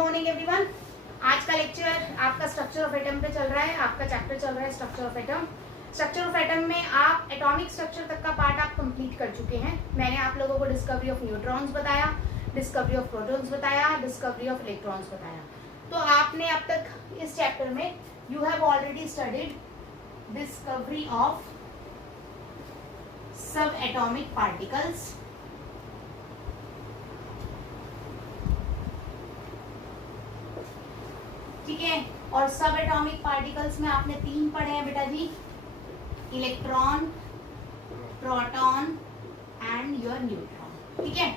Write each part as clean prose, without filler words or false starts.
Morning everyone. आज का lecture आपका स्ट्रक्चर ऑफ एटम पे चल रहा है। आपका चैप्टर चल रहा है structure of atom. Structure of atom में आप एटॉमिक स्ट्रक्चर तक का पार्ट आप कंप्लीट कर चुके हैं। मैंने आप लोगों को डिस्कवरी ऑफ न्यूट्रॉन्स बताया, डिस्कवरी ऑफ प्रोटॉन्स बताया, डिस्कवरी ऑफ इलेक्ट्रॉन्स बताया। तो आपने अब तक इस चैप्टर में you have already studied discovery of सब एटॉमिक पार्टिकल्स, ठीक है। और सब एटॉमिक पार्टिकल्स में आपने 3 पढ़े हैं बेटा जी, electron, proton and your neutron, ठीक है।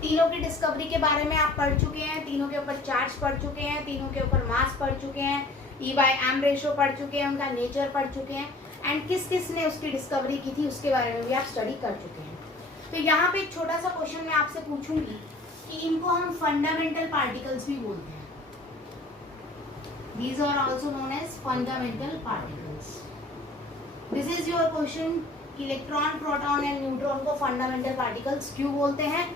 तीनों की डिस्कवरी के बारे में आप पढ़ चुके हैं, तीनों के ऊपर चार्ज पढ़ चुके हैं, तीनों के ऊपर मास पढ़ चुके हैं, E/m रेशो पढ़ चुके हैं, उनका नेचर पढ़ चुके हैं एंड किस किस ने उसकी डिस्कवरी की थी उसके बारे में भी आप स्टडी कर चुके हैं। तो यहाँ पे एक छोटा सा क्वेश्चन मैं आपसे पूछूंगी कि इनको हम फंडामेंटल पार्टिकल्स भी बोलते हैं। These are also known as fundamental particles. This is your question. Electron, proton and neutron को फंडामेंटल पार्टिकल्स क्यों बोलते हैं?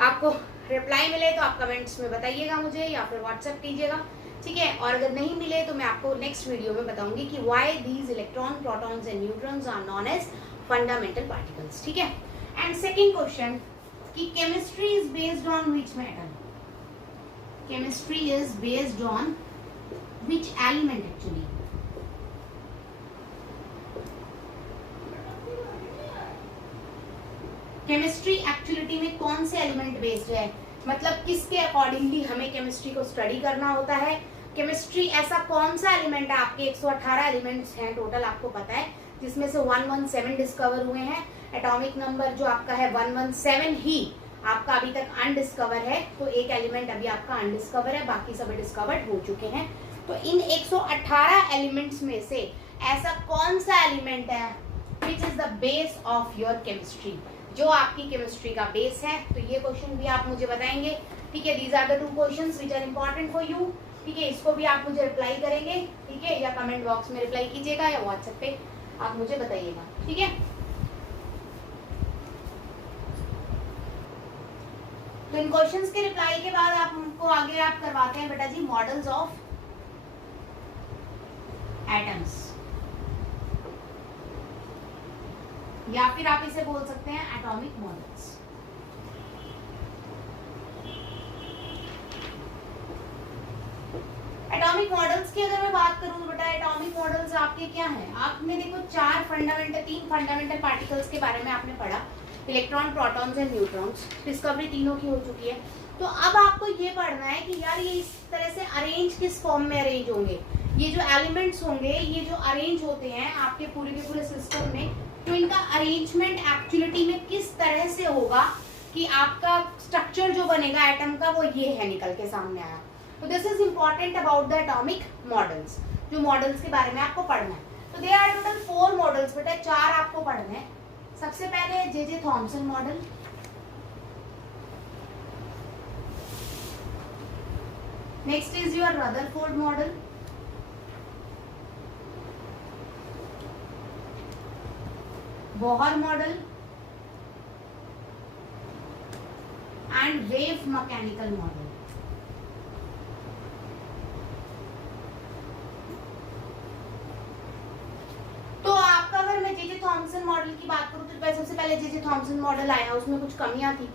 आपको रिप्लाई मिले तो आप कमेंट्स में बताइएगा मुझे या फिर व्हाट्सएप कीजिएगा, ठीक है। और अगर नहीं मिले तो मैं आपको नेक्स्ट वीडियो में बताऊंगी कि why these electron, protons and neutrons are known as fundamental particles, ठीक है। एंड सेकेंड क्वेश्चन कि chemistry is based on which metal? Chemistry is based on which element actually? Chemistry actuality में कौन से element based है, मतलब किसके accordingly हमें केमिस्ट्री को स्टडी करना होता है। केमिस्ट्री ऐसा कौन सा एलिमेंट है, आपके 118 एलिमेंट्स हैं टोटल, आपको पता है, जिसमें से 117 डिस्कवर हुए हैं। एटॉमिक नंबर जो आपका है 117 ही आपका अभी तक अनडिस्कवर है, तो एक एलिमेंट अभी आपका अनडिस्कवर है, बाकी सब डिस्कवर्ड हो चुके हैं। तो इन 118 एलिमेंट्स में से ऐसा कौन सा एलिमेंट है which is the base of your chemistry, जो आपकी केमिस्ट्री का बेस है? तो ये क्वेश्चन भी आप मुझे बताएंगे, ठीक है। These are the 2 questions which are important for you, ठीक है। इसको भी आप मुझे रिप्लाई करेंगे, ठीक है, या कमेंट बॉक्स में रिप्लाई कीजिएगा या व्हाट्सएप पे आप मुझे बताइएगा, ठीक है। तो इन क्वेश्चंस के रिप्लाई के बाद आप हमको आगे आप करवाते हैं बेटा जी मॉडल्स ऑफ एटम्स, या फिर आप इसे बोल सकते हैं एटॉमिक मॉडल्स। एटॉमिक मॉडल्स की अगर मैं बात करूं तो बेटा एटॉमिक मॉडल्स आपके क्या हैं? आपने देखो 3 फंडामेंटल पार्टिकल्स के बारे में आपने पढ़ा, electron, protons and neutrons. Discovery तीनों की हो चुकी है। तो अब आपको ये पढ़ना है कि यार ये इस तरह से अरेंज किस फॉर्म में अरेंज होंगे, ये जो एलिमेंट्स होंगे, ये जो अरेंज होते हैं आपके पूरे के पूरे सिस्टम में, तो इनका अरेंजमेंट एक्चुअलिटी में किस तरह से होगा कि आपका स्ट्रक्चर जो बनेगा एटम का वो ये है, निकल के सामने आया। तो this is important about the atomic models, जो मॉडल्स के बारे में आपको पढ़ना है। तो दे आर टोटल 4 मॉडल्स बेटा, 4 आपको पढ़ने हैं। सबसे पहले जे Thomson model, next is your Rutherford model, Bohr model and wave mechanical model. तो आपका अगर मैं जे थॉमसन मॉडल की बात करूं तो सबसे पहले जे थॉमसन मॉडल आया, उसमें कुछ कमियां थी,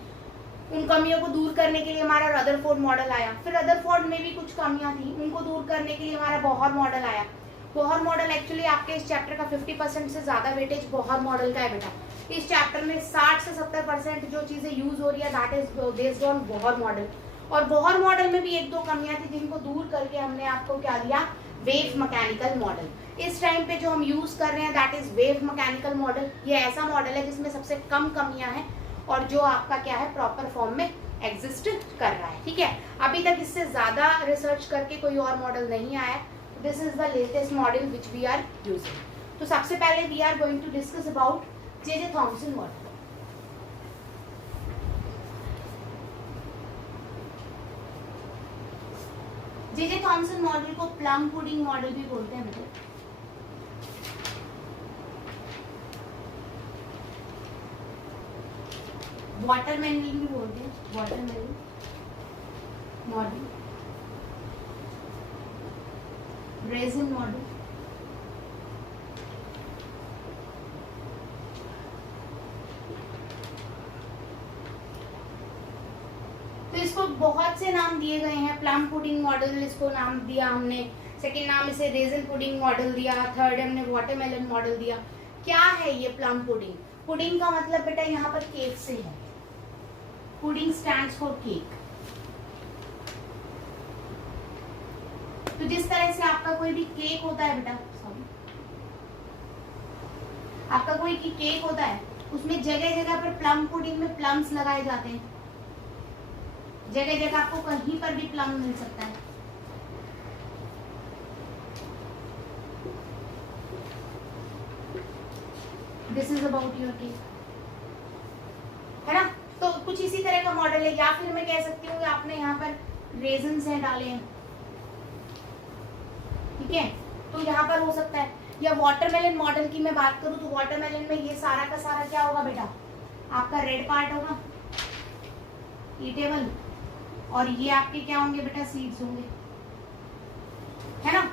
उन कमियों को दूर करने के लिए हमारा रदरफोर्ड मॉडल आया। फिर रदरफोर्ड में भी कुछ कमियां थी, उनको दूर करने के लिए हमारा बोहर मॉडल आया। बोहर मॉडल एक्चुअली आपके इस चैप्टर का 50% से ज्यादा वेटेज बोहर मॉडल का है बेटा। इस चैप्टर में 60 से 70% जो चीजें यूज हो रही है that is based on Bohr model. और बोहर मॉडल में भी 1-2 कमियां थी जिनको दूर करके हमने आपको क्या दिया, वेव मैकेनिकल मॉडल। इस टाइम पे जो हम यूज कर रहे हैं that is wave mechanical model. ये ऐसा मॉडल है जिसमें सबसे कम कमियां हैं और जो आपका क्या है प्रॉपर फॉर्म में एग्जिस्ट कर रहा है, ठीक है। अभी तक इससे ज्यादा रिसर्च करके कोई और मॉडल नहीं आया। This is the latest model which we are using. तो सबसे पहले we are going to discuss about J Thomson model. J Thomson model को प्लम पुडिंग मॉडल भी बोलते हैं बेटा। वाटरमेलन भी बोलते हैं, वाटरमेलन मॉडल। Resin model. तो इसको बहुत से नाम दिए गए हैं, प्लम पुडिंग मॉडल इसको नाम दिया हमने, सेकंड नाम इसे रेजिन पुडिंग मॉडल दिया, थर्ड हमने वाटरमेलन मॉडल दिया। क्या है ये प्लम पुडिंग? पुडिंग का मतलब बेटा यहाँ पर केक से है, पुडिंग स्टैंड्स फॉर केक। तो जिस तरह से आपका कोई भी केक होता है बेटा, सॉरी, आपका कोई भी केक होता है उसमें जगह जगह पर प्लम पुडिंग में प्लम्स लगाए जाते हैं, जगह जगह आपको कहीं पर भी प्लम मिल सकता है। This is about your cake, है ना। तो कुछ इसी तरह का मॉडल है, या फिर मैं कह सकती हूँ आपने यहाँ पर रेजन्स हैं डाले हैं, ठीक है, तो यहाँ पर हो सकता है। या वाटरमेलन मॉडल की मैं बात करूँ तो वाटरमेलन में ये सारा का सारा क्या होगा बेटा, आपका रेड पार्ट होगा, ईटेबल, और ये आपके क्या होंगे बेटा, सीड्स होंगे, है ना।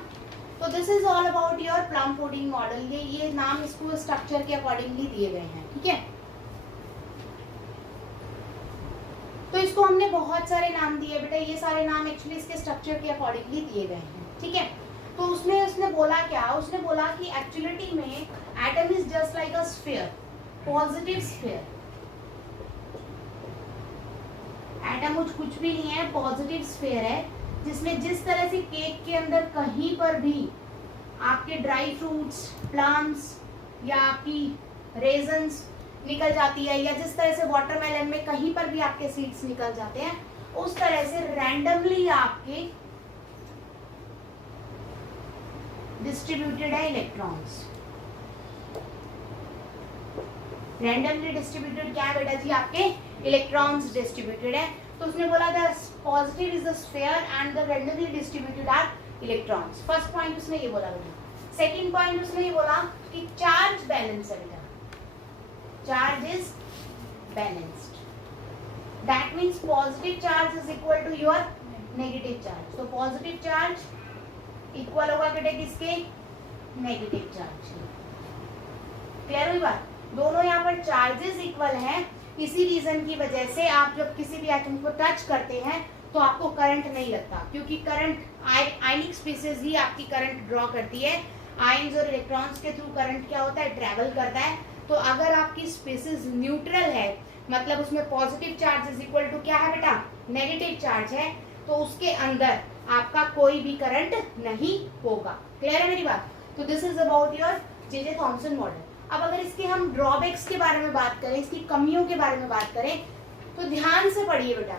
तो this is all about your plum pudding model. ये नाम इसको स्ट्रक्चर के अकॉर्डिंगली दिए गए हैं, ठीक है। तो इसको हमने बहुत सारे नाम दिए बेटा, ये सारे नाम एक्चुअली इसके स्ट्रक्चर के अकॉर्डिंगली दिए गए हैं, ठीक है। तो उसने बोला क्या, उसने बोला कि एक्चुअलिटी में atom is just like a sphere, positive sphere. Atom कुछ भी नहीं है, पॉजिटिव स्फीयर है, जिसमें जिस तरह से केक के अंदर कहीं पर भी आपके ड्राई फ्रूट्स, प्लम्स या आपकी रेजन्स निकल जाती है, या जिस तरह से वाटरमेलन में कहीं पर भी आपके सीड्स निकल जाते हैं, उस तरह से रैंडमली आपके डिस्ट्रीब्यूटेड है इलेक्ट्रॉन्स। रैंडमली डिस्ट्रीब्यूटेड क्या है बेटा जी, आपके इलेक्ट्रॉन्स डिस्ट्रीब्यूटेड है। तो उसने बोला the positive is the sphere and the randomly distributed are electrons. First point उसने ये बोला बेटा। सेकंड पॉइंट उसने ये बोला कि चार्ज बैलेंस है बेटा, charge is balanced, that means positive charge is equal to your negative charge. तो पॉजिटिव चार्ज इक्वल होगा बेटा किसके, नेगेटिव चार्ज। क्लियर हुई बात, दोनों यहाँ पर चार्जेस इक्वल हैं, इसी रीजन की वजह से आप जब किसी भी एटम को टच करते हैं तो आपको करंट नहीं लगता, क्योंकि करंट आयनिक स्पीसीज ही आपकी करंट ड्रॉ करती है। आयंस और इलेक्ट्रॉन्स के थ्रू करंट क्या होता है, ट्रेवल करता है। तो अगर आपकी स्पीसीज न्यूट्रल है, मतलब उसमें positive charge is equal to क्या है बेटा, नेगेटिव चार्ज है, तो उसके अंदर आपका कोई भी करंट नहीं होगा। क्लियर है मेरी बात। तो this is about your J Thomson model. अब अगर इसके हम ड्रॉबैक्स के बारे में बात करें, इसकी कमियों के बारे में बात करें, तो ध्यान से पढ़िए बेटा।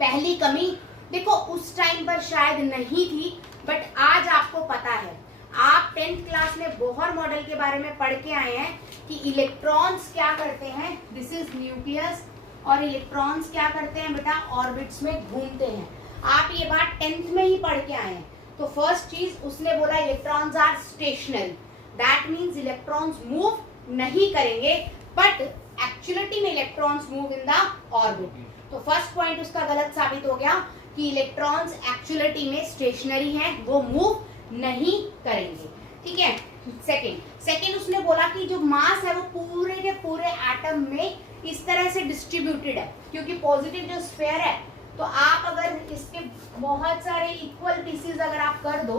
पहली कमी देखो उस टाइम पर शायद नहीं थी, बट आज आपको पता है। आप 10th क्लास में बोहर मॉडल के बारे में पढ़ के आए हैं कि इलेक्ट्रॉन्स क्या करते हैं, दिस इज न्यूक्लियस, और इलेक्ट्रॉन्स क्या करते हैं बेटा, ऑर्बिट्स में घूमते हैं। आप ये बात 10th में ही पढ़ के आए हैं। तो फर्स्ट चीज उसने बोला electrons are stationary, that means electrons move नहीं करेंगे, बट एक्चुअलिटी में electrons move in the orbit. तो फर्स्ट पॉइंट उसका गलत साबित हो गया कि इलेक्ट्रॉन्स एक्चुअलिटी में स्टेशनरी हैं, वो मूव नहीं करेंगे, ठीक है। सेकंड उसने बोला कि जो मास है वो पूरे के पूरे एटम में इस तरह से डिस्ट्रीब्यूटेड है, क्योंकि पॉजिटिव जो स्फीयर है, तो आप अगर इसके बहुत सारे इक्वल पीसेस अगर आप कर दो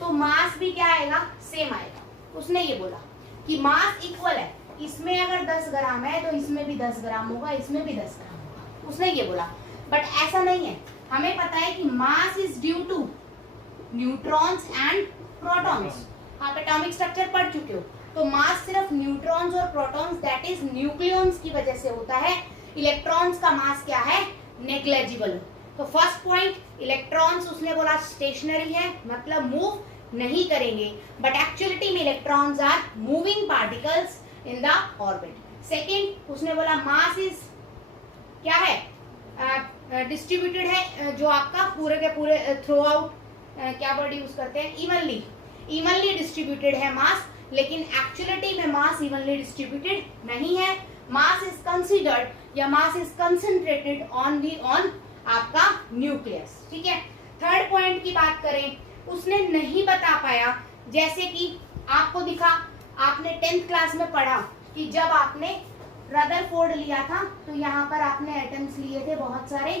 तो मास भी क्या आएगा, सेम आएगा। उसने ये बोला कि मास इक्वल है, इसमें अगर 10 ग्राम है तो इसमें भी 10 ग्राम होगा, इसमें भी 10 ग्राम होगा, उसने ये बोला। बट ऐसा नहीं है, हमें पता है कि mass is due to neutrons and protons. आप एटॉमिक स्ट्रक्चर पढ़ चुके हो, तो मास सिर्फ न्यूट्रॉन्स और प्रोटॉन्स दैट इज न्यूक्लियॉन्स की वजह से होता है। इलेक्ट्रॉन्स का मास क्या है, नेग्लेजिबल। तो फर्स्ट पॉइंट, इलेक्ट्रॉन्स उसने बोला स्टेशनरी है, मतलब मूव नहीं करेंगे, बट एक्चुअलिटी में electrons are moving particles in the orbit. Second उसने बोला मास इज क्या है, डिस्ट्रीब्यूटेड है, जो आपका पूरे के पूरे थ्रू आउट क्या वर्ड यूज करते हैं, इवनली डिस्ट्रीब्यूटेड है मास, लेकिन एक्चुअलिटी में मास इवनली डिस्ट्रीब्यूटेड नहीं है। मास इज कंसीडर्ड या मास इज कंसंट्रेटेड ऑन आपका न्यूक्लियस, ठीक है। थर्ड पॉइंट की बात करें उसने नहीं बता पाया, जैसे कि आपको दिखा, आपने 10th क्लास में पढ़ा कि जब आपने रदरफोर्ड लिया था तो यहाँ पर आपने एटम्स लिए थे बहुत सारे,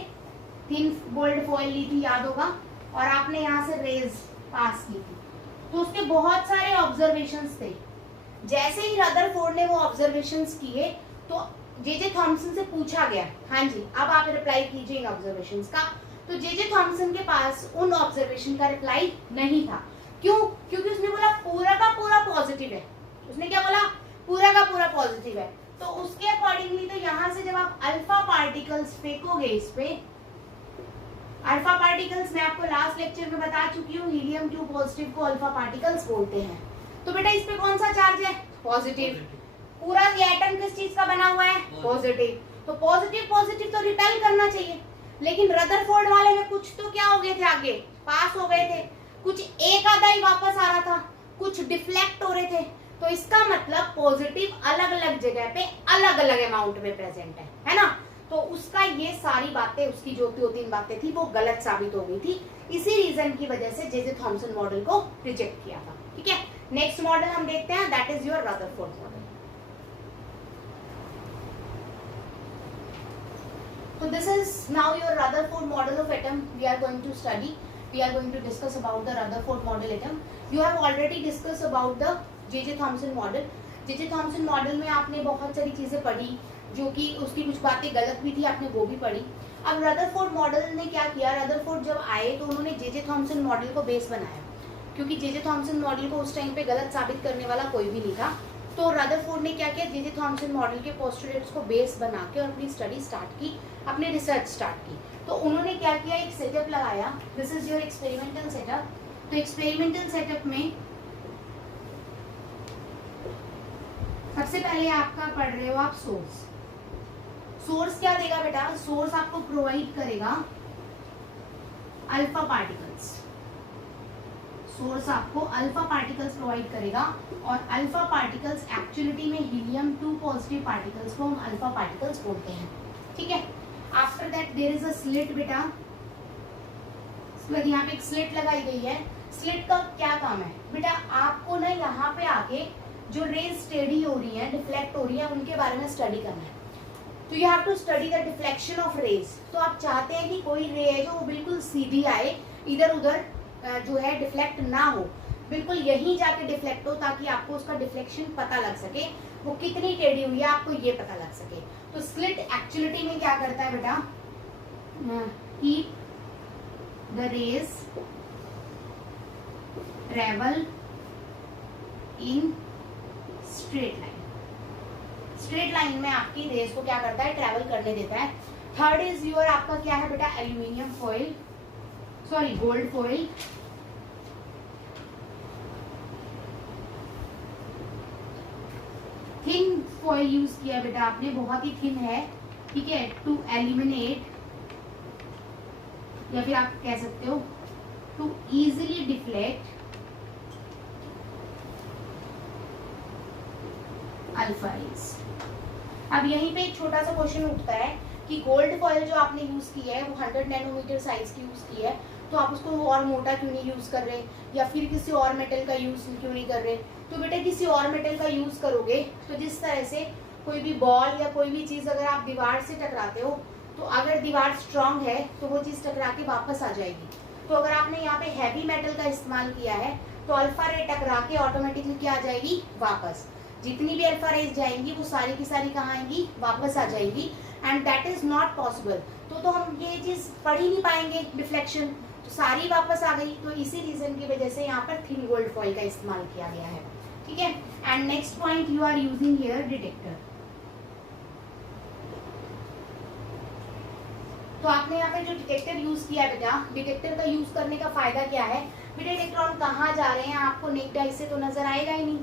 थिन गोल्ड फॉइल ली थी, याद होगा, और आपने यहाँ से रेज पास की थी, तो उसके बहुत सारे ऑब्जर्वेशंस थे। जैसे ही रदरफोर्ड ने वो ऑब्जर्वेशंस किए तो जे थॉमसन से पूछा गया, हाँ जी अब आप रिप्लाई कीजिए इन ऑब्जर्वेशंस का, तो जे थॉमसन के पास उन ऑब्जर्वेशन का रिप्लाई नहीं था। क्यों? क्योंकि उसने बोला पूरा का पूरा पॉजिटिव है। उसने क्या बोला? पूरा का पूरा पॉजिटिव है। तो उसके अकॉर्डिंगली तो यहाँ से जब आप अल्फा पार्टिकल्स फेंकोगे इस पे, अल्फा पार्टिकल्स मैं आपको लास्ट लेक्चर में बता चुकी हूँ, हीलियम 2 पॉजिटिव को अल्फा पार्टिकल्स बोलते हैं। तो बेटा इस पे कौन सा चार्ज है? पॉजिटिव। पूरा ये एटम किस चीज का बना हुआ है? पॉजिटिव। तो पॉजिटिव पॉजिटिव तो रिपेल करना चाहिए, लेकिन रदरफोर्ड वाले में कुछ तो क्या हो गए थे, आगे पास हो गए थे, कुछ एक आधा ही वापस आ रहा था, कुछ डिफ्लेक्ट हो रहे थे। तो इसका मतलब पॉजिटिव अलग अलग जगह पे अलग अलग अमाउंट में प्रेजेंट है ना। तो उसका ये सारी बातें, उसकी जो 2-3 बातें थी वो गलत साबित हो गई थी। इसी रीजन की वजह से जे थॉमसन मॉडल को रिजेक्ट किया था। ठीक है, नेक्स्ट मॉडल हम देखते हैं, that is your Rutherford model. So this is now your Rutherford model of atom we are going to study. We are going to discuss about the Rutherford model atom. You have already discussed about the J.J. Thomson model. J.J. Thomson model में आपने बहुत सारी चीजें पढ़ी, जो कि उसकी कुछ बातें गलत भी थी, आपने वो भी पढ़ी। अब रदरफोर्ड मॉडल ने क्या किया, रदरफोर्ड जब आए तो उन्होंने जे.जे. थॉमसन मॉडल को बेस बनाया, क्योंकि जे.जे. थॉमसन मॉडल को उस टाइम पे गलत साबित करने वाला कोई भी नहीं था। तो रदरफोर्ड ने क्या किया, जे.जे. थॉमसन मॉडल के पोस्टुलेट्स को बेस बना के और अपनी स्टडी स्टार्ट की, अपनी रिसर्च स्टार्ट की। तो उन्होंने क्या किया, एक सेटअप लगाया, this is your experimental setup. तो एक्सपेरिमेंटल सेटअप में सबसे पहले आपका पढ़ रहे हो आप सोर्स। सोर्स क्या देगा बेटा, सोर्स आपको प्रोवाइड करेगा अल्फा पार्टिकल्स। सोर्स आपको अल्फा पार्टिकल्स प्रोवाइड करेगा, और अल्फा पार्टिकल्स एक्चुअलिटी में हीलियम 2 पॉजिटिव पार्टिकल्स को हम अल्फा पार्टिकल्स बोलते हैं। ठीक है, after that there is a slit बेटा, यहाँ पे एक स्लिट लगाई गई है। स्लिट का क्या काम है बेटा, आपको ना यहाँ पे आके जो रेज स्टेडी हो रही है, डिफ्लेक्ट हो रही है, उनके बारे में स्टडी करना है। तो you have to study the deflection of rays. तो आप चाहते हैं कि कोई रे है जो वो बिल्कुल सीधी आए, इधर उधर जो है डिफ्लेक्ट ना हो, बिल्कुल यहीं जाके डिफ्लेक्ट हो, ताकि आपको उसका डिफ्लेक्शन पता लग सके, वो कितनी टेढ़ी हुई है आपको ये पता लग सके। तो स्लिट एक्चुअलिटी में क्या करता है बेटा, keep the raise travel in straight line. Straight line में आपकी रेज को क्या करता है, ट्रेवल करने देता है। थर्ड इज योर आपका क्या है बेटा, aluminium foil, sorry gold foil. Thin foil use किया बेटा आपने, बहुत ही थिन है, ठीक है, टू एलिमिनेट, या फिर आप कह सकते हो to easily deflect alpha rays. अब यहीं पे एक छोटा सा क्वेश्चन उठता है कि गोल्ड फॉइल जो आपने यूज की है वो 100 नैनोमीटर साइज की यूज की है, तो आप उसको और मोटा क्यों नहीं यूज कर रहे, या फिर किसी और मेटल का यूज क्यों नहीं कर रहे। तो बेटा किसी और मेटल का यूज करोगे तो जिस तरह से कोई भी बॉल या कोई भी चीज अगर आप दीवार से टकराते हो, तो अगर दीवार स्ट्रांग है तो वो चीज टकरा के वापस आ जाएगी। तो अगर आपने यहाँ पे हैवी मेटल का इस्तेमाल किया है तो अल्फा रे टकरा के ऑटोमेटिकली क्या आ जाएगी, वापस। जितनी भी अल्फा रेज जाएंगी वो सारी की सारी कहाँ आएंगी, वापस आ जाएगी, and that is not possible. तो हम ये चीज पढ़ ही नहीं पाएंगे, डिफ्लेक्शन, तो सारी वापस आ गई। तो इसी रीजन की वजह से यहाँ पर थिन गोल्ड फॉइल का इस्तेमाल किया गया है। ठीक है, and next point you are using here detector. तो आपने यहाँ पे जो डिटेक्टर यूज किया बेटा, डिटेक्टर का यूज करने का फायदा क्या है बेटा, इलेक्ट्रॉन कहाँ जा रहे हैं आपको नेक्ड आई से तो नजर आएगा ही नहीं।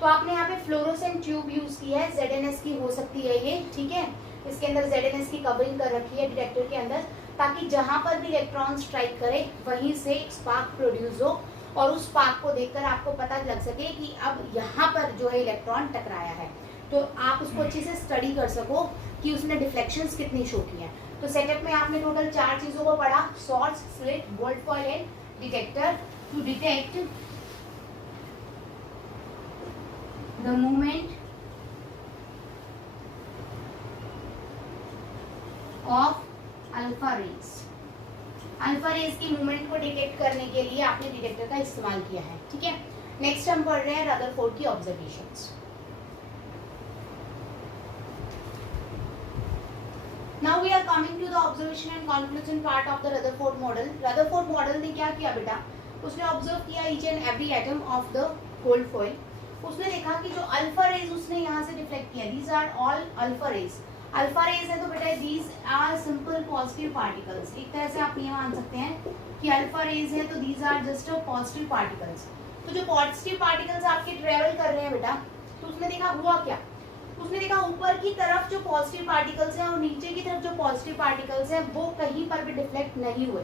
तो आपने यहाँ पे फ्लोरोसेंट ट्यूब यूज की है, ZNS की हो सकती है ये, ठीक है, इसके अंदर ZNS की कवरिंग कर रखी है डिटेक्टर के अंदर, ताकि जहां पर भी इलेक्ट्रॉन स्ट्राइक करे वहीं से एक स्पार्क प्रोड्यूस हो, और उस स्पार्क को देखकर आपको पता लग सके कि अब यहाँ पर जो है इलेक्ट्रॉन टकराया है, तो आप उसको अच्छे से स्टडी कर सको कि उसने डिफ्लेक्शंस कितनी शो की है। तो सेटअप में आपने टोटल 4 चीजों को पढ़ा, source, slit, gold foil and detector. to detect the movement of alpha rays. Alpha rays की मूवमेंट को डिटेक्ट करने के लिए आपने डिटेक्टर का इस्तेमाल किया है, ठीक है। नेक्स्ट हम पढ़ रहे हैं रदरफोर्ड की observations. Now we are coming to the observation and conclusion part of the Rutherford model. Rutherford model ने क्या किया बेटा, उसने ऑब्जर्व किया each and every atom of the gold foil। उसने देखा कि जो अल्फा रेज उसने यहाँ से डिफ्लेक्ट किया, these are all alpha rays। Alpha rays है तो बेटा these are simple positive particles। एक तरह से आप ये मान सकते हैं कि अल्फा रेज है तो these are just a positive particles। तो जो पॉजिटिव पार्टिकल्स आपके ट्रेवल कर रहे हैं बेटा, तो उसने देखा हुआ क्या, उसने देखा ऊपर की तरफ जो पॉजिटिव पार्टिकल्स हैं और नीचे की तरफ जो पॉजिटिव पार्टिकल्स हैं वो कहीं पर भी डिफ्लेक्ट नहीं हुए।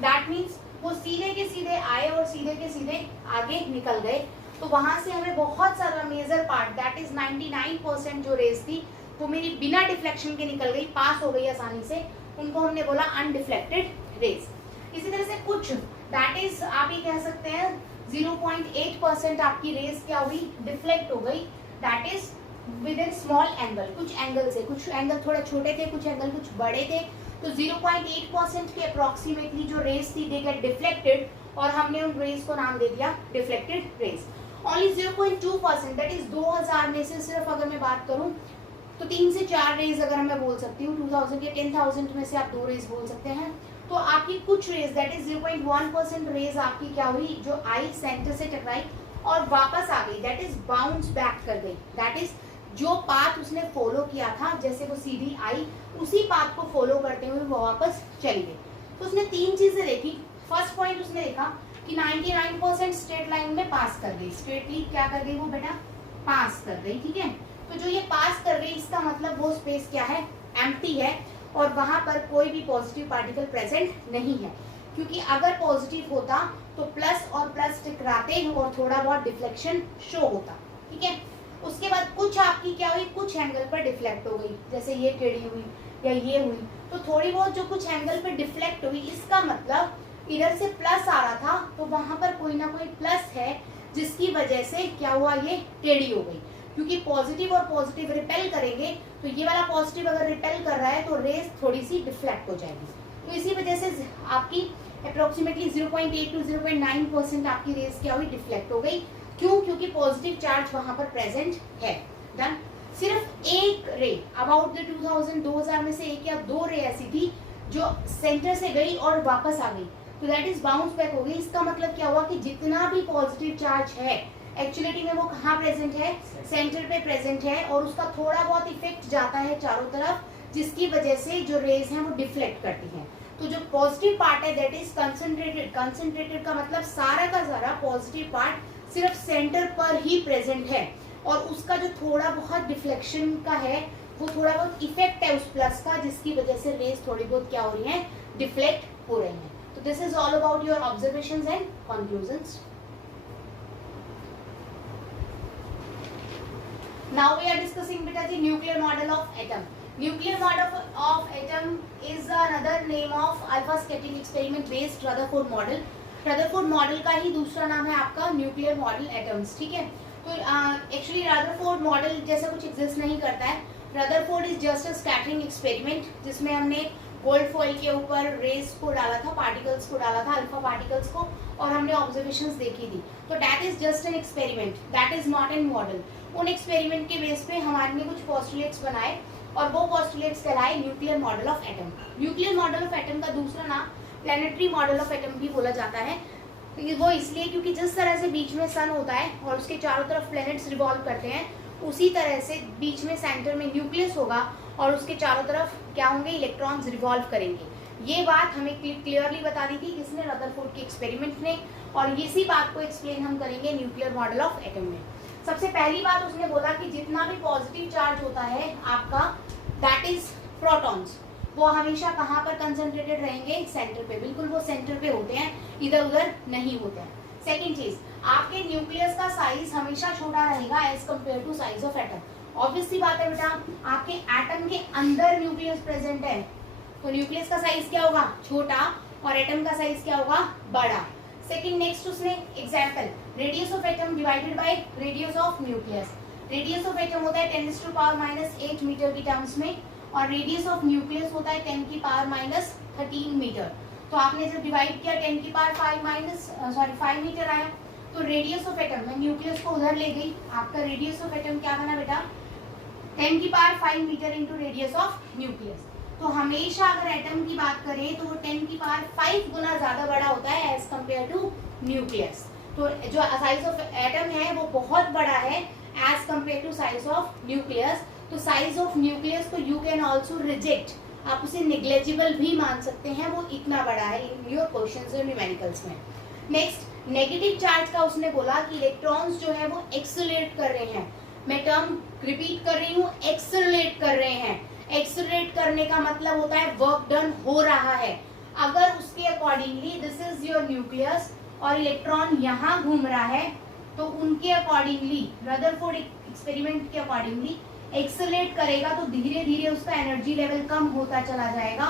दैट मीन्स वो सीधे के सीधे आए और सीधे के सीधे आगे निकल गए। तो वहां से हमें बहुत सारा मेजर पार्ट दैट इज 99% जो रेज थी वो मेरी बिना डिफ्लेक्शन के निकल गई, पास हो गई आसानी से। उनको हमने बोला अनडिफ्लेक्टेड रेज। इसी तरह से कुछ दैट इज आप ये कह सकते हैं 0.8% आपकी रेज क्या हुई, डिफ्लेक्ट हो गई। That is with in small angle, कुछ एंगल से, कुछ एंगल थोड़े छोटे थे, कुछ एंगल कुछ बड़े थे। तो 0.8% के अप्रोक्सीमेटली जो रेज थी दे गेट डिफ्लेक्टेड और हमने उन रेज को नाम दे दिया deflected rays. Only 0.2% that is 2000 में से सिर्फ अगर मैं बात करूं तो 3 से 4 रेज अगर मैं बोल सकती हूँ, 2000 या 10,000 में से आप 2 रेज बोल सकते हैं। तो आपकी कुछ रेज दैट इज 0.1% रेज आपकी क्या हुई, जो आई सेंटर से टकराई और वापस आ गई, दैट इज बाउंस बैक कर गई। दैट इज जो पाथ उसने फॉलो किया था, जैसे वो सीधी आई उसी पाथ को फॉलो करते हुए वो वापस चली गई। तो उसने 3 चीजें देखी। फर्स्ट पॉइंट उसने देखा कि 99% स्ट्रेट लाइन में पास कर गई, स्ट्रेटली क्या कर गई वो बेटा, पास कर गई, ठीक है। तो जो ये पास कर गई इसका मतलब वो स्पेस क्या है, एम्प्टी है और वहां पर कोई भी पॉजिटिव पार्टिकल प्रेजेंट नहीं है। क्योंकि अगर पॉजिटिव होता तो प्लस और प्लस टकराते और थोड़ा बहुत डिफ्लेक्शन शो होता, ठीक है। उसके बाद कुछ आपकी क्या हुई, कुछ एंगल पर डिफ्लेक्ट हो गई, जैसे ये टेढ़ी हुई या ये हुई, तो थोड़ी बहुत जो कुछ एंगल पर डिफ्लेक्ट हुई इसका मतलब इधर से प्लस आ रहा था तो वहां पर कोई ना कोई प्लस है जिसकी वजह से क्या हुआ, ये टेढ़ी हो गई। क्योंकि पॉजिटिव और पॉजिटिव रिपेल करेंगे तो ये वाला पॉजिटिव अगर रिपेल कर रहा है तो रेज थोड़ी सी डिफ्लेक्ट हो जाएगी। तो इसी वजह से आपकी अप्रोक्सीमेटली 0.8 to 0.9% आपकी रेज क्या हुई, डिफ्लेक्ट हो गई। क्यों, क्योंकि पॉजिटिव चार्ज वहां पर प्रेजेंट है। डन। सिर्फ एक रे अबाउट द 2000 में से एक या 2 रे ऐसी थी जो सेंटर से गई और वापस आ गई, तो दैट इज बाउंस बैक हो गई। इसका मतलब क्या हुआ कि जितना भी पॉजिटिव चार्ज है एक्चुअली में वो कहाँ प्रेजेंट है, सेंटर पे प्रेजेंट है और उसका थोड़ा बहुत इफेक्ट जाता है चारों तरफ, जिसकी वजह से जो रेज हैं वो डिफ्लेक्ट करती हैं। तो जो पॉजिटिव पार्ट है दैट इज कंसंट्रेटेड। कंसंट्रेटेड का मतलब सारा का सारा पॉजिटिव पार्ट सिर्फ सेंटर पर ही प्रेजेंट है और उसका जो थोड़ा बहुत डिफ्लेक्शन का है वो थोड़ा बहुत इफेक्ट है उस प्लस का, जिसकी वजह से रेज थोड़ी बहुत क्या हो रही हैं, डिफ्लेक्ट हो रही हैं। तो this is all about your observations and conclusions. Now we are discussing beta the nuclear model of atom. Nuclear model of atom is another name of alpha scattering experiment based Rutherford model. Rutherford model का ही दूसरा नाम है आपका nuclear model atoms, ठीक है। तो actually Rutherford model जैसा कुछ एग्जिस्ट नहीं करता है। Rutherford is just a scattering experiment जिसमें हमने गोल्ड फॉइल के ऊपर रेज को डाला था, पार्टिकल्स को डाला था, अल्फा पार्टिकल्स को, और हमने ऑब्जर्वेशंस देखी थी। तो that is just an experiment, that is not an model. उन एक्सपेरिमेंट के बेस पे हमारे ने कुछ पोस्टुलेट्स बनाए और वो पोस्टुलेट्स कहलाए nuclear model of atom. Nuclear model of atom का दूसरा नाम प्लैनेटरी मॉडल ऑफ एटम भी बोला जाता है। तो वो इसलिए क्योंकि जिस तरह से बीच में सन होता है और उसके चारों तरफ प्लैनेट्स रिवॉल्व करते हैं, उसी तरह से बीच में सेंटर में न्यूक्लियस होगा और उसके चारों तरफ क्या होंगे, इलेक्ट्रॉन्स रिवॉल्व करेंगे। ये बात हमें क्लियरली बता दी थी किसने, रदरफोर्ड के एक्सपेरिमेंट ने, और इसी बात को एक्सप्लेन हम करेंगे न्यूक्लियर मॉडल ऑफ एटम में। सबसे पहली बात उसने बोला कि जितना भी पॉजिटिव चार्ज होता है आपका, दैट इज प्रोटॉन्स, वो हमेशा कहाँ पर कंसंट्रेटेड रहेंगे, सेंटर पे। बिल्कुल वो सेंटर पे होते हैं, इधर उधर नहीं होते हैं। सेकेंड चीज, आपके न्यूक्लियस का साइज हमेशा छोटा रहेगा as compare to size of atom. Obvious सी बात है बेटा, आपके एटम के अंदर न्यूक्लियस प्रेजेंट है तो न्यूक्लियस का साइज क्या होगा, छोटा, और एटम का साइज क्या होगा, बड़ा। सेकंड नेक्स्ट उसने example, radius of atom divided by radius of nucleus. Radius of atom होता है 10⁻⁻8 मीटर की टर्म्स में, और रेडियस ऑफ न्यूक्लियस होता है 10⁻13 मीटर। तो आपने जब डिवाइड किया 10⁻5 मीटर आया, तो रेडियस ऑफ एटम, मैं न्यूक्लियस को उधर ले गई, आपका रेडियस ऑफ एटम क्या बना बेटा, 10⁻5 metre into radius of nucleus. तो हमेशा अगर एटम की बात करें तो वो 10⁵ गुना ज्यादा बड़ा होता है एज कम्पेयर टू न्यूक्लियस। तो जो साइज ऑफ एटम है वो बहुत बड़ा है as compare to size of nucleus. तो साइज ऑफ न्यूक्लियस को यू कैन ऑल्सो रिजेक्ट, आप उसे निग्लेजिबल भी मान सकते हैं, वो इतना बड़ा है इन योर क्वेश्चंस और न्यूमेरिकल्स में। नेक्स्ट नेगेटिव चार्ज का उसने बोला कि इलेक्ट्रॉन्स जो है वो एक्सेलरेट कर रहे हैं। मैं टर्म रिपीट कर रही हूँ, एक्सेलरेट कर रहे हैं। एक्सेलरेट करने का मतलब होता है वर्क डन हो रहा है। अगर उसके accordingly this is your nucleus और इलेक्ट्रॉन यहाँ घूम रहा है, तो उनके अकॉर्डिंगली रदरफोर्ड एक्सपेरिमेंट के अकॉर्डिंगली एक्सेलरेट करेगा तो धीरे धीरे उसका एनर्जी लेवल कम होता चला जाएगा,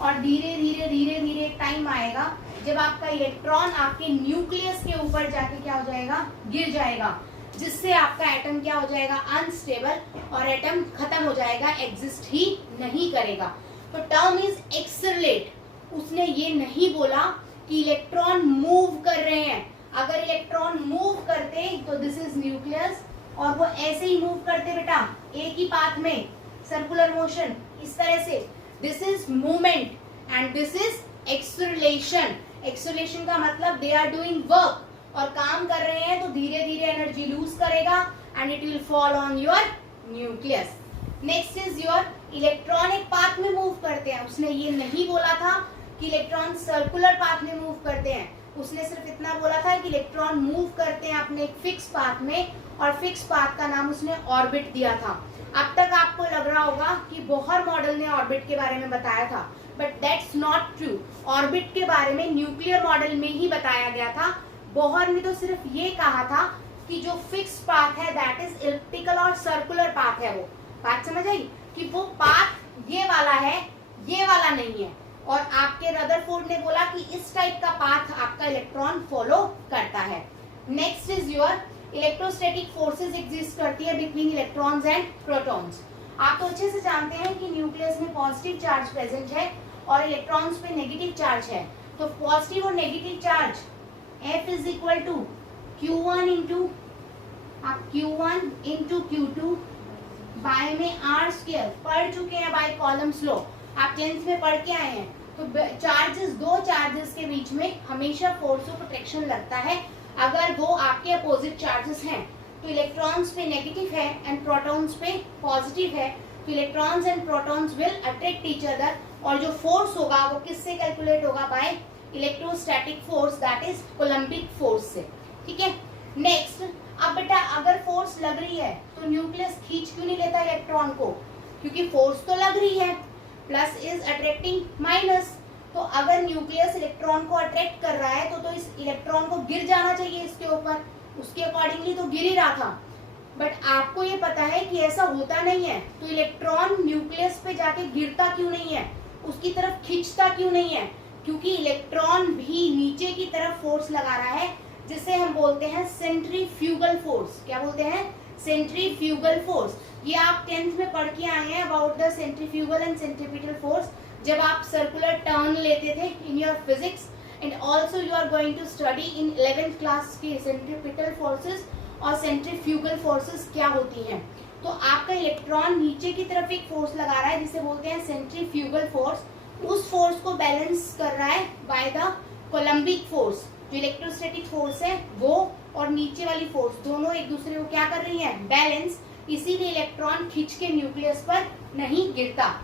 और धीरे धीरे एक टाइम आएगा जब आपका इलेक्ट्रॉन आपके न्यूक्लियस के ऊपर जाके क्या हो जाएगा, गिर जाएगा, जिससे आपका एटम क्या हो जाएगा, अनस्टेबल, और एटम खत्म हो जाएगा, एग्जिस्ट ही नहीं करेगा। तो टर्म इज एक्सेलरेट। उसने ये नहीं बोला कि इलेक्ट्रॉन मूव कर रहे हैं। अगर इलेक्ट्रॉन मूव करते तो दिस इज न्यूक्लियस, और वो ऐसे ही मूव करते बेटा एक ही पाथ में, सर्कुलर मोशन, इस तरह से, this is movement and this is acceleration. Acceleration का मतलब दे आर डूइंग वर्क, और काम कर रहे हैं तो धीरे धीरे एनर्जी लूज करेगा and it will fall on your nucleus. Next is your electron एक पाथ में मूव करते हैं। उसने ये नहीं बोला था कि इलेक्ट्रॉन सर्कुलर पाथ में मूव करते हैं, उसने सिर्फ इतना बोला था कि इलेक्ट्रॉन मूव करते हैं अपने एक फिक्स पाथ में, और फिक्स पाथ का नाम उसने ऑर्बिट दिया था। अब तक आपको लग रहा होगा कि बोहर मॉडल ने ऑर्बिट के बारे में बताया था, but that's not true. Orbit के बारे में न्यूक्लियर मॉडल में ही बताया गया था। बोहर ने तो सिर्फ ये कहा था कि जो फिक्स पाथ है दैट इज इलिप्टिकल और सर्कुलर पाथ है। वो बात समझ आई कि वो पाथ ये वाला है, ये वाला नहीं है। और आपके रदरफोर्ड ने बोला कि इस टाइप का पाथ आपका इलेक्ट्रॉन फॉलो करता है। Next is your electrostatic forces exist करती है बिटवीन इलेक्ट्रॉन्स एंड प्रोटॉन्स। आप तो अच्छे से जानते हैं कि न्यूक्लियस में पॉजिटिव चार्ज प्रेजेंट है और इलेक्ट्रॉन्स पे नेगेटिव चार्ज है। तो पॉजिटिव और negative charge F is equal to Q1 into Q1 into Q2 by में R स्क्वायर। पढ़ चुके हैं बाय कॉलम्स लो, आप 10th में पढ़ के आए हैं। तो चार्जेस, दो चार्जेस के बीच में हमेशा फोर्स ऑफ अट्रैक्शन लगता है अगर वो आपके अपोजिट चार्जेस हैं। तो इलेक्ट्रॉन्स पे नेगेटिव है एंड प्रोटॉन्स पे पॉजिटिव है, तो electrons and protons will attract each other, और जो फोर्स होगा वो किससे कैलकुलेट होगा, by electrostatic force that is coulombic force से। ठीक है। नेक्स्ट, अब बेटा अगर फोर्स लग रही है तो न्यूक्लियस खींच क्यों नहीं लेता इलेक्ट्रॉन को, क्योंकि फोर्स तो लग रही है, प्लस इज अट्रैक्टिंग माइनस। तो अगर न्यूक्लियस इलेक्ट्रॉन को अट्रैक्ट कर रहा है तो इस इलेक्ट्रॉन को गिर जाना चाहिए इसके ऊपर, उसके अकॉर्डिंगली तो गिर ही रहा था। बट आपको ये पता है कि ऐसा होता नहीं है, तो इलेक्ट्रॉन न्यूक्लियस पे जाके गिरता क्यों नहीं है, उसकी तरफ खींचता क्यों नहीं है, क्योंकि इलेक्ट्रॉन भी नीचे की तरफ फोर्स लगा रहा है, जिसे हम बोलते हैं सेंट्रीफ्यूगल फोर्स। क्या बोलते हैं, सेंट्रीफ्यूगल फोर्स। ये आप 10th में पढ़ के आए हैं about the centrifugal and centripetal force, जब आप सर्कुलर टर्न लेते थे in your physics, and also you are going to study in 11th class के सेंट्रीपिटल फोर्सेस और सेंट्रीफ्यूगल फोर्सेस क्या होती हैं। तो आपका इलेक्ट्रॉन नीचे की तरफ एक फोर्स लगा रहा है जिसे बोलते हैं सेंट्रीफ्यूगल फोर्स। उस फोर्स को बैलेंस कर रहा है बाय द कोलम्बिक फोर्स। जो इलेक्ट्रोस्टैटिक फोर्स है वो और नीचे वाली फोर्स दोनों एक दूसरे को क्या कर रही है, बैलेंस। इसीलिए इलेक्ट्रॉन खींच के न्यूक्लियस पर नहीं गिरता।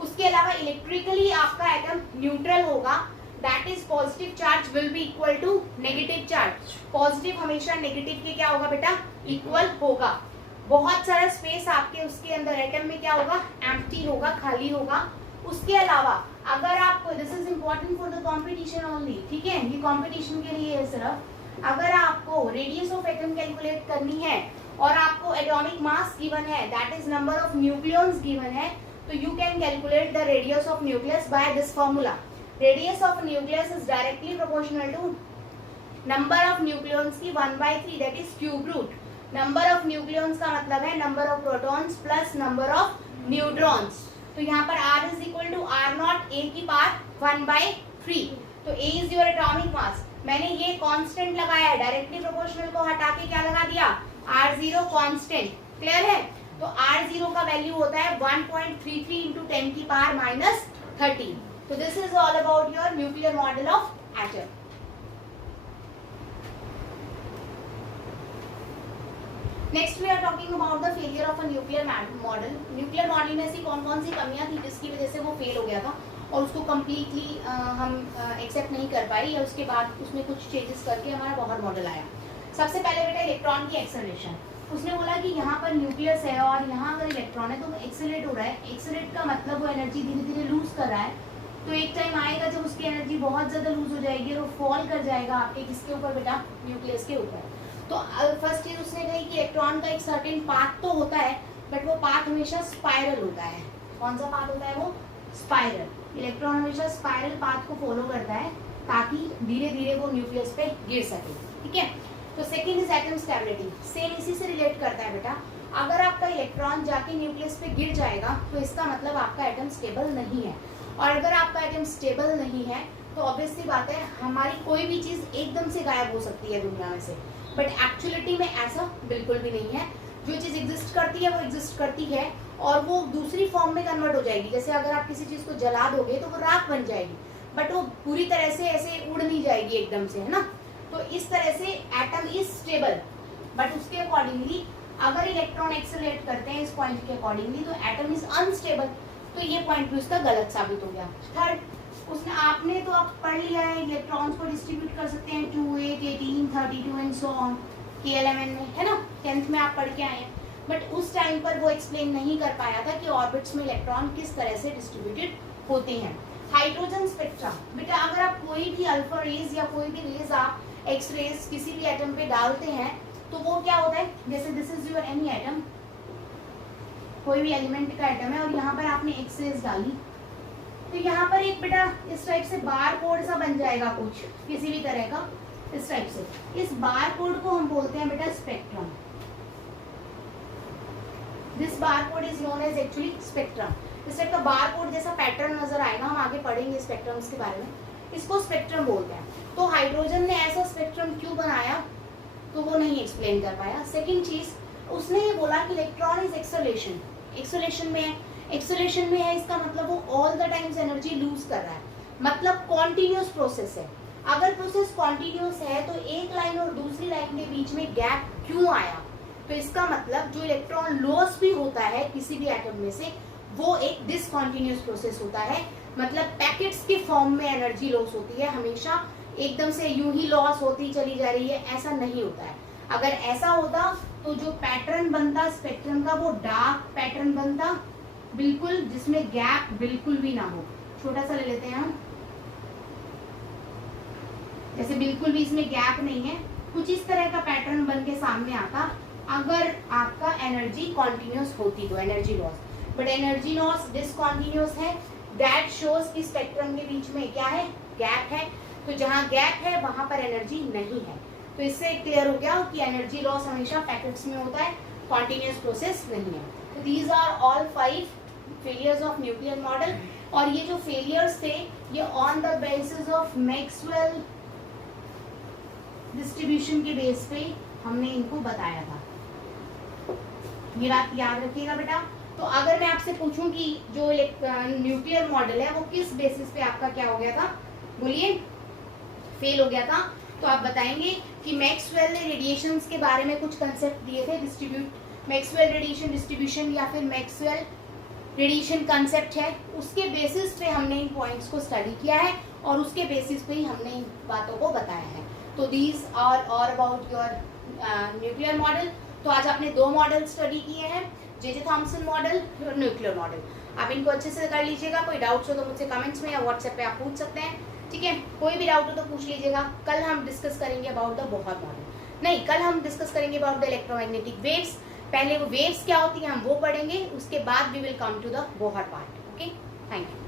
उसके अलावा इलेक्ट्रिकली आपका एटम न्यूट्रल होगा, that is positive charge will be equal to negative charge. Positive हमेशा नेगेटिव के क्या होगा बेटा, इक्वल होगा। बहुत सारा स्पेस आपके उसके अंदर एटम में क्या होगा, एम्प्टी होगा, खाली होगा। उसके अलावा अगर आपको, this is important for the competition only, ठीक है, ये कंपटीशन के लिए है सिर्फ। अगर आपको रेडियस ऑफ एटम कैलकुलेट करनी है और आपको एटॉमिक मास गिवन है, that is number of nucleons given है, तो you can calculate the radius of nucleus by this formula. Radius of nucleus is directly proportional to number of nucleons की 1/3 that is cube root. Number of nucleons का मतलब है number of protons plus number of neutrons. तो यहाँ पर R is equal to R0 A की power 1/3। तो A is your atomic mass. मैंने ये कांस्टेंट लगाया है, डायरेक्टली प्रोपोर्शनल को हटा के क्या लगा दिया, R0 कांस्टेंट। क्लियर है? तो R0 का वैल्यू होता है 1.33 इंटू 10 की पावर -13। तो this is all about your nuclear model of atom. Next we are talking about the failure of a nuclear model. Nuclear model में ऐसी कौन कौन सी कमियां थी जिसकी वजह से वो फेल हो गया था और उसको कम्प्लीटली हम एक्सेप्ट नहीं कर पाए, या उसके बाद उसमें कुछ चेंजेस करके हमारा बॉहर मॉडल आया। सबसे पहले बेटा इलेक्ट्रॉन की एक्सेलरेशन। उसने बोला कि यहाँ पर न्यूक्लियस है और यहाँ अगर इलेक्ट्रॉन है तो वो एक्सेलरेट हो रहा है। एक्सेलरेट का मतलब वो एनर्जी धीरे धीरे लूज कर रहा है। तो एक टाइम आएगा जब उसकी एनर्जी बहुत ज़्यादा लूज हो जाएगी और वो फॉल कर जाएगा आपके किसके ऊपर बेटा, न्यूक्लियस के ऊपर। तो फर्स्ट चीज उसने कही कि इलेक्ट्रॉन का एक सर्टेन पाथ तो होता है, बट वो पाथ हमेशा स्पाइरल होता है। कौन सा पाथ होता है वो, स्पाइरल। इलेक्ट्रॉन हमेशा स्पाइरल पाथ को फॉलो करता है ताकि धीरे धीरे वो न्यूक्लियस पे गिर सके। ठीक है? तो second is atom stability. Same इसी से रिलेट करता है बेटा। अगर आपका इलेक्ट्रॉन जाके न्यूक्लियस पे गिर जाएगा तो इसका मतलब आपका एटम स्टेबल नहीं है, और अगर आपका एटम स्टेबल नहीं है तो ऑब्वियसली बात है हमारी कोई भी चीज एकदम से गायब हो सकती है दुनिया में से, बट एक्चुअलिटी में ऐसा बिल्कुल भी नहीं है। जो चीज एग्जिस्ट करती है वो एग्जिस्ट करती है और वो दूसरी फॉर्म में कन्वर्ट हो जाएगी। जैसे अगर आप किसी चीज को जला दोगे तो वो राख बन जाएगी, बट वो पूरी तरह से ऐसे उड़ नहीं जाएगी एकदम से, है ना। तो इस तरह से एटम इज स्टेबल, बट उसके अकॉर्डिंगली अगर इलेक्ट्रॉन एक्सेलरेट करते हैं इस पॉइंट के अकॉर्डिंगली तो एटम इज अनस्टेबल। तो ये पॉइंट भी उसका गलत साबित हो गया। थर्ड, उसने आपने तो आप पढ़ लिया है इलेक्ट्रॉन्स को डिस्ट्रीब्यूट कर सकते हैं 2, 8, 18, 32 एंड सो ऑन KLMN में, है ना, 10th में आप पढ़ के आए हैं। बट उस टाइम पर वो एक्सप्लेन नहीं कर पाया था कि ऑर्बिट्स में इलेक्ट्रॉन किस तरह से डिस्ट्रीब्यूटेड होते हैं। हाइड्रोजन स्पेक्ट्रम, बेटा अगर आप कोई भी अल्फा रेज या कोई भी रेज आप एक्स रेज किसी भी एटम पे डालते हैं तो वो क्या होता है, जैसे this is your any atom, कोई भी एलिमेंट का एटम है और यहाँ पर आपने एक्स रेज डाली तो यहाँ पर एक बेटा इस टाइप से बार कोड सा बन जाएगा कुछ किसी भी तरह का, इस टाइप से। इस बार कोड को हम बोलते हैं बेटा spectrum. This bar code is known as actually spectrum. इस टाइप का बार कोड जैसा पैटर्न नजर आएगा, हम आगे पढ़ेंगे स्पेक्ट्रम्स के बारे में। इसको स्पेक्ट्रम बोलते हैं। तो हाइड्रोजन ने ऐसा स्पेक्ट्रम क्यों बनाया तो वो नहीं एक्सप्लेन कर पाया। सेकेंड चीज, उसने ये बोला कि इलेक्ट्रॉन इज एक्सेलरेशन, एक्सेलरेशन में है। एक्सेलरेशन में है इसका मतलब वो all the times energy lose कर रहा है, मतलब कॉन्टिन्यूस प्रोसेस है। अगर प्रोसेस कॉन्टिन्यूस है तो एक लाइन और दूसरी लाइन के बीच में गैप क्यों आया, तो इसका मतलब जो इलेक्ट्रॉन लॉस भी होता है किसी भी एटम में से वो एक डिसकॉन्टिन्यूस प्रोसेस होता है, मतलब पैकेट्स के फॉर्म में एनर्जी लॉस होती है, हमेशा एकदम से यूं ही लॉस होती चली जा रही है, ऐसा नहीं होता है। अगर ऐसा होता तो जो पैटर्न बनता स्पेक्ट्रम का वो डार्क पैटर्न बनता, बिल्कुल जिसमें गैप बिल्कुल भी ना हो। छोटा सा ले लेते हैं हम, जैसे बिल्कुल भी इसमें गैप नहीं है, कुछ इस तरह का पैटर्न बन के सामने आता अगर आपका एनर्जी कॉन्टिन्यूस होती तो energy loss. But energy loss discontinuous है, दैट शोज कि स्पेक्ट्रम के बीच में क्या है, गैप है। तो जहां गैप है वहां पर एनर्जी नहीं है। तो इससे क्लियर हो गया कि एनर्जी लॉस हमेशा पैकेट्स में होता है, कॉन्टिन्यूस प्रोसेस नहीं है। तो these are all 5 failures of nuclear model. और ये जो फेलियर्स थे ये on the basis of Maxwell distribution के बेस पे हमने इनको बताया था। ये बात याद रखिएगा बेटा। तो अगर मैं आपसे पूछूं कि जो न्यूक्लियर मॉडल है वो किस बेसिस पे आपका क्या हो गया था, बोलिए, फेल हो गया था, तो आप बताएंगे कि मैक्सवेल ने रेडिएशंस के बारे में कुछ कंसेप्ट दिए थे, मैक्सवेल रेडिएशन डिस्ट्रीब्यूशन या फिर मैक्सवेल रेडिएशन कंसेप्ट है, उसके बेसिस पे हमने इन पॉइंट्स को स्टडी किया है और उसके बेसिस पे ही हमने इन बातों को बताया है। तो these are all about your nuclear model. तो आज आपने 2 मॉडल स्टडी किए हैं, जे थॉम्सन मॉडल और न्यूक्लियर मॉडल। आप इनको अच्छे से कर लीजिएगा। कोई डाउट्स हो तो मुझसे कमेंट्स में या व्हाट्सएप पे आप पूछ सकते हैं, ठीक है। कोई भी डाउट हो तो पूछ लीजिएगा। कल हम डिस्कस करेंगे अबाउट द बोहर मॉडल, नहीं, कल हम डिस्कस करेंगे अबाउट द इलेक्ट्रोमैग्नेटिक वेव्स। पहले वो वेव्स क्या होती हैं हम वो पढ़ेंगे, उसके बाद we will come to the Bohr part. Okay, thank you.